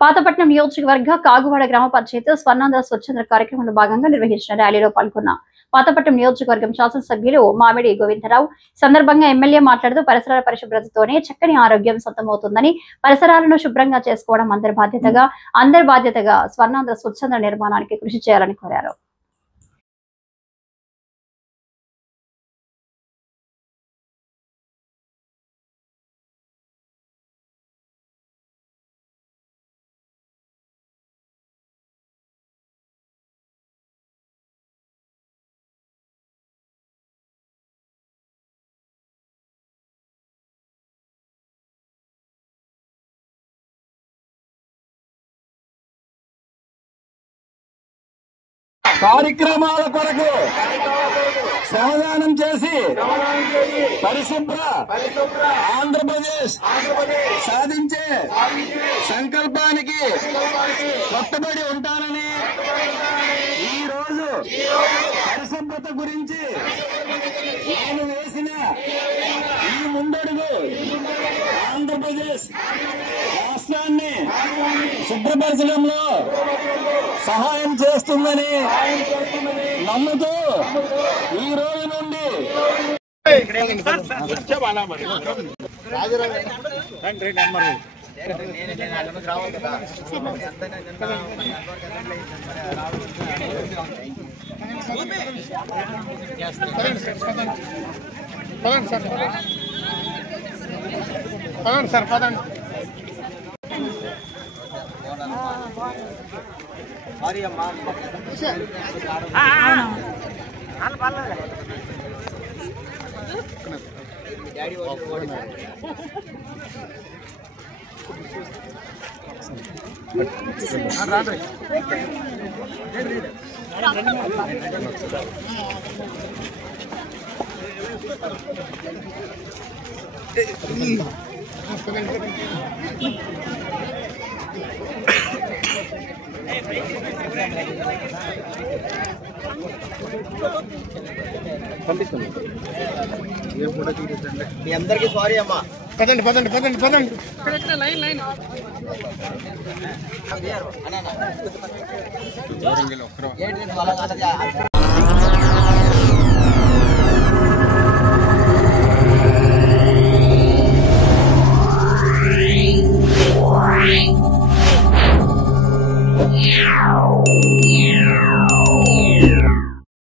పాతపట్నం నియోజకవర్గ కాగువాడ గ్రామ పంచాయతీ స్వర్ణాంధ్ర స్వచ్ఛంద కార్యక్రమంలో భాగంగా నిర్వహించిన ర్యాలీలో పాల్గొన్న పాతపట్నం నియోజకవర్గం శాసనసభ్యులు మామిడి గోవిందరావు సందర్భంగా ఎమ్మెల్యే మాట్లాడుతూ పరిసరాల పరిశుభ్రతతోనే చక్కని ఆరోగ్యం సొంతమవుతుందని, పరిసరాలను శుభ్రంగా చేసుకోవడం అందరి బాధ్యతగా స్వర్ణాంధ్ర స్వచ్ఛంద నిర్మాణానికి కృషి చేయాలని కోరారు. కార్యక్రమాల కొరకు శ్రమదానం చేసి పరిశుభ్ర ఆంధ్రప్రదేశ్ సాధించే సంకల్పానికి కట్టుబడి ఉంటానని ఈ రోజు పరిశుభ్రత గురించి నేను వేసిన ఈ ముందడుగు ఆంధ్రప్రదేశ్ రాష్ట్రాన్ని శుభ్రపరచడంలో సహాయం చేస్తుందని నమ్ముతూ ఈ రోజు నుండి పంపిస్తుంది. మీ అందరికీ సారీ అమ్మా. పదండి పదండి పదండి పదండి. లైన్